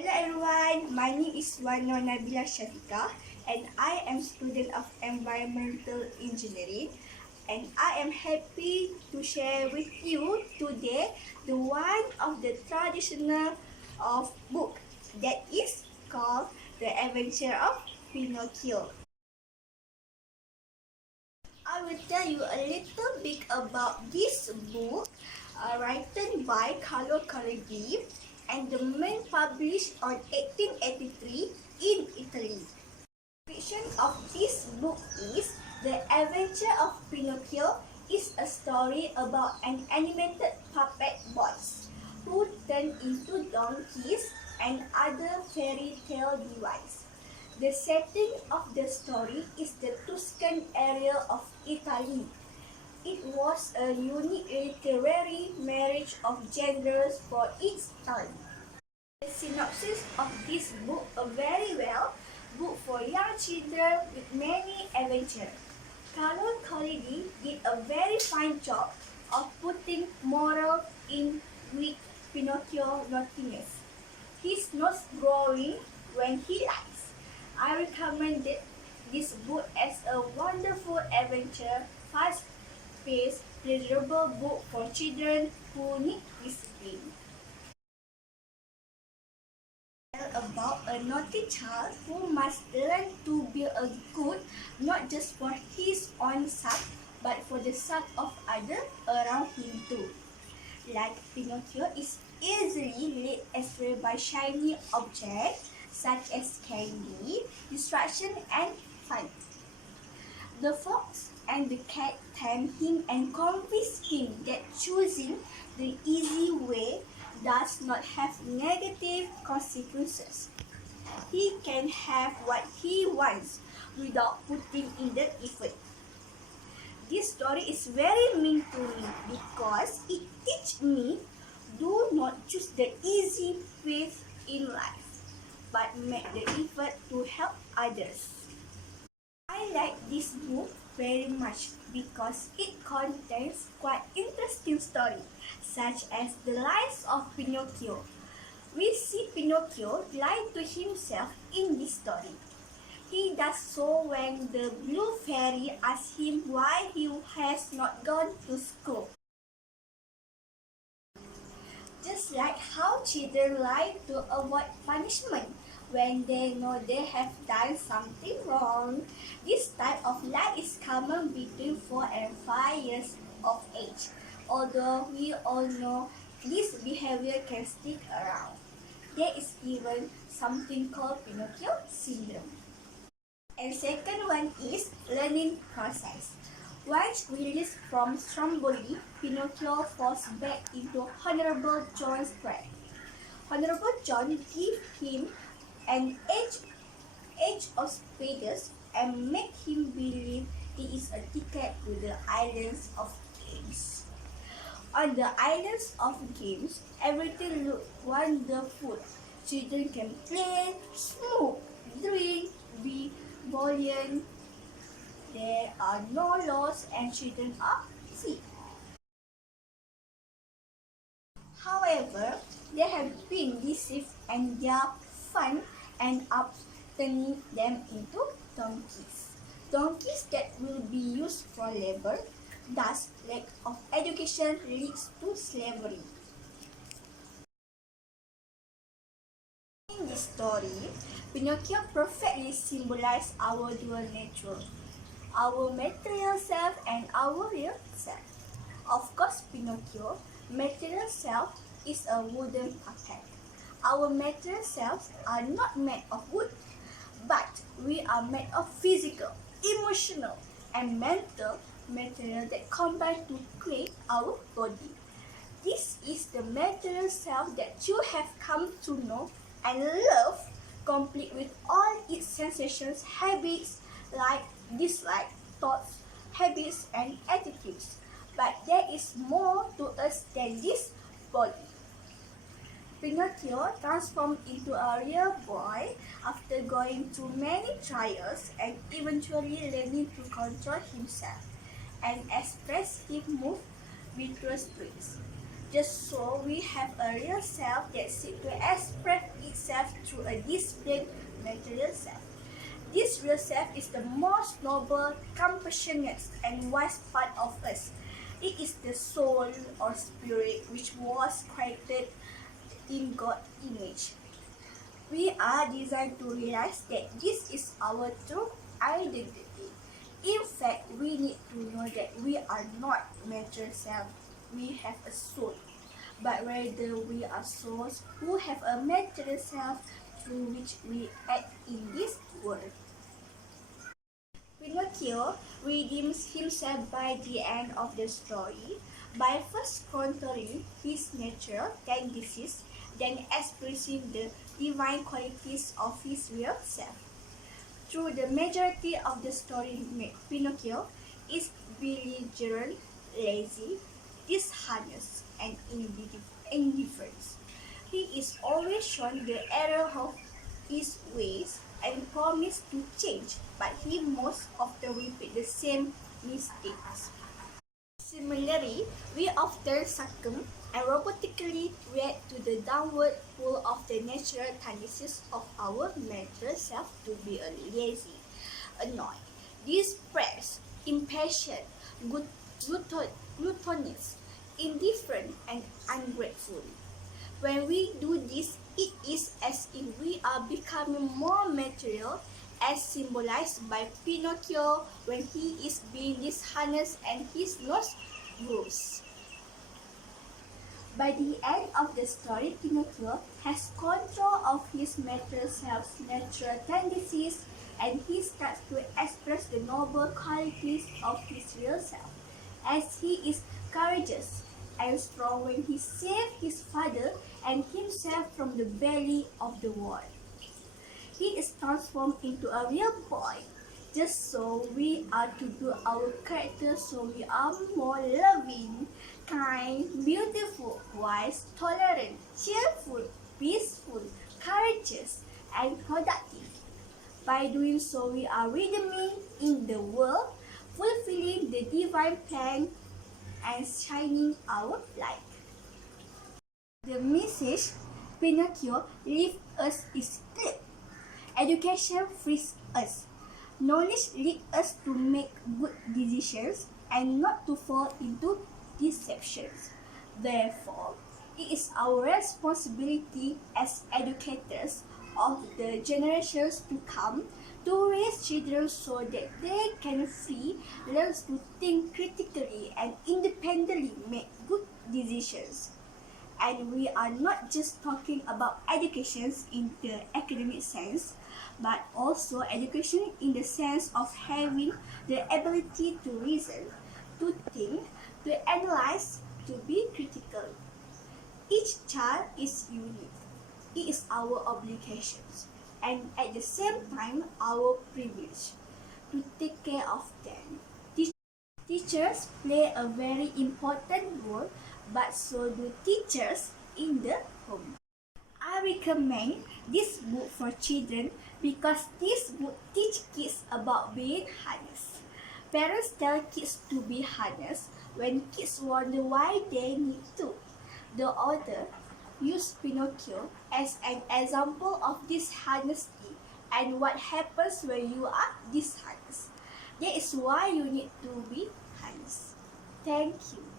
Hello everyone, my name is Nabilah Syafiqah and I am student of Environmental Engineering and I am happy to share with you today the one of the traditional of book that is called The Adventure of Pinocchio. I will tell you a little bit about this book written by Carlo Collodi and the main published on 1883 in Italy. The description of this book is The Adventure of Pinocchio is a story about an animated puppet boys who turn into donkeys and other fairy tale devices. The setting of the story is the Tuscan area of Italy. It was a unique literary marriage of genres for its time. The synopsis of this book is very well book for young children with many adventures. Carlo Collodi did a very fine job of putting moral in with Pinocchio naughtiness. His nose growing when he lies. I recommend this book as a wonderful adventure, fast-paced, pleasurable book for children who need discipline. About a naughty child who must learn to be a good not just for his own sake but for the sake of others around him too. Like Pinocchio is easily led astray by shiny objects such as candy, distraction and fun. The fox and the cat tempt him and convince him that choosing the easy way does not have negative consequences. He can have what he wants without putting in the effort. This story is very mean to me because it teaches me do not choose the easy path in life, but make the effort to help others. I like this book very much because it contains quite interesting stories, such as the lies of Pinocchio. We see Pinocchio lie to himself in this story. He does so when the blue fairy asks him why he has not gone to school. Just like how children lie to avoid punishment when they know they have done something wrong. This type of lie is common between 4 and 5 years of age, although we all know this behavior can stick around. There is even something called Pinocchio syndrome. And second one is learning process. Once released from Stromboli, Pinocchio falls back into Honorable John's trap. Honorable John gives him an age of spades and make him believe he is a ticket to the Islands of Games. On the Islands of Games, everything looks wonderful. Children can play, smoke, drink, be buoyant. There are no laws and children are free. However, they have been deceived and their fun end up turning them into donkeys. Donkeys that will be used for labor, thus lack of education leads to slavery. In this story, Pinocchio perfectly symbolizes our dual nature, our material self and our real self. Of course, Pinocchio, material self, is a wooden puppet. Our material selves are not made of wood, but we are made of physical, emotional, and mental material that combine to create our body. This is the material self that you have come to know and love, complete with all its sensations, habits, like, dislike, thoughts, habits, and attitudes. But there is more to us than this body. Pinocchio transformed into a real boy after going through many trials and eventually learning to control himself and express his moves with tricks. Just so we have a real self that seeks to express itself self through a displayed material self. This real self is the most noble, compassionate, and wise part of us. It is the soul or spirit which was created in God's image. We are designed to realize that this is our true identity. In fact, we need to know that we are not material self. We have a soul, but rather we are souls who have a material self through which we act in this world. Pinocchio redeems himself by the end of the story by first conquering his natural tendencies, then expressing the divine qualities of his real self. Through the majority of the story, Pinocchio is belligerent, lazy, dishonest, and indifferent. He is always shown the error of his ways and promised to change, but he most often repeats the same mistakes. Similarly, we often succumb and robotically react to the downward pull of the natural tendencies of our mental self to be lazy, annoyed, depressed, impatient, gluttonous, indifferent, and ungrateful. When we do this, it is as if we are becoming more material, as symbolized by Pinocchio when he is being dishonest and his nose grows. By the end of the story, Pinocchio has control of his material self's natural tendencies, and he starts to express the noble qualities of his real self, as he is courageous and strong when he saved his father and himself from the belly of the world. He is transformed into a real boy. Just so we are to do our character, so we are more loving, kind, beautiful, wise, tolerant, cheerful, peaceful, courageous, and productive. By doing so, we are redeeming in the world, fulfilling the divine plan, and shining our light. The message Pinocchio leaves us is clear. Education frees us. Knowledge leads us to make good decisions and not to fall into deceptions. Therefore, it is our responsibility as educators of the generations to come to raise children so that they can free learn to think critically and independently make good decisions. And we are not just talking about education in the academic sense, but also education in the sense of having the ability to reason, to think, to analyze, to be critical. Each child is unique. It is our obligations, and at the same time our privilege, to take care of them. Teachers play a very important role, but so do teachers in the home. I recommend this book for children because this book teaches kids about being honest. Parents tell kids to be honest when kids wonder why they need to. The author used Pinocchio as an example of dishonesty and what happens when you are dishonest. That is why you need to be honest. Thank you.